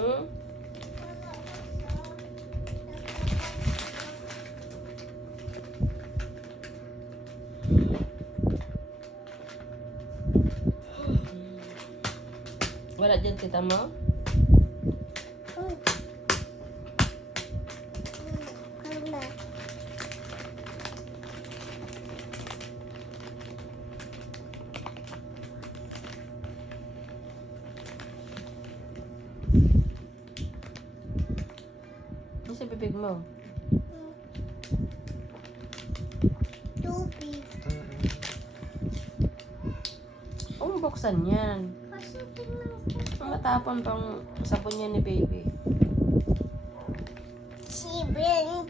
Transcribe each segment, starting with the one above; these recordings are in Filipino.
Hmm? Wala dyan tita mo? Ano sa bibig mo? Tubig. Buksan yan. Kasi tingnan ko. Matapon pang sabon niya ni baby. Si Ben.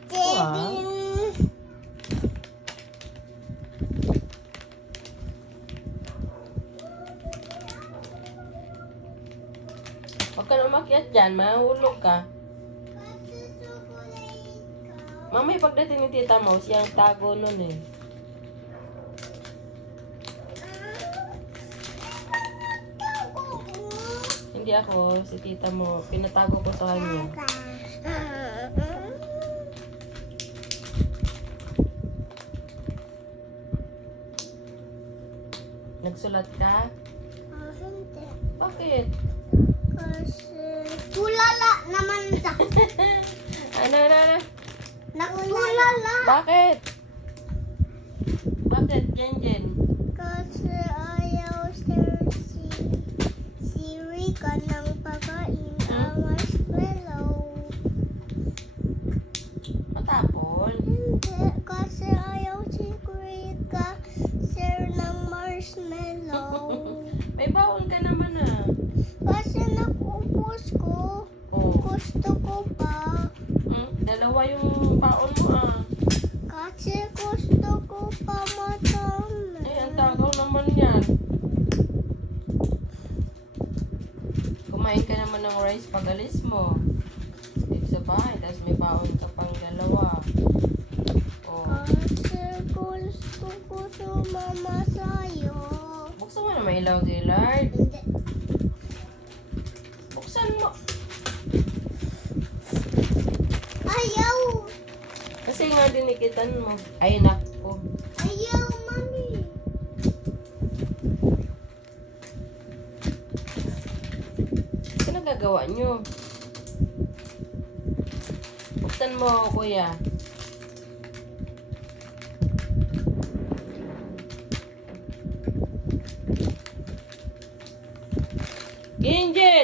Huwag ka na umakyat dyan, mahulog ka. Kasi chocolate ka. Mamay pagdating ni tita mo, siyang tago nun eh. Hindi ako, si tita mo. Pinatago ko sa kanya. Nagsulat ka? Hindi. Bakit? Kasi tulala naman sa. Ano? Nagtulala. Bakit? Bakit, Jen? Kasi ayaw si Rika ng pagkain ang marshmallow. Matapon. Hindi, kasi ayaw si Rika share ng marshmallow. May bawon ka naman ah. Kasi nakupos ko. Oh. Gusto ko pa. Dalawa yung baon mo ah. Kasi gusto ko pa matami. Eh, ang tagaw naman yan. Kumain ka naman ng rice pag alis mo. Dito sa bahay, tapos may baon ka pang dalawa. Oh. Kasi gusto ko sumama sa'yo. Buksan mo naman ilaw, Dillard. Hindi. Buksan mo. Ayaw! Kasi nga dinikitan mo. Ay, nako. Ayaw, mami! Ano nagagawa nyo? Buksan mo, kuya. Ginjen!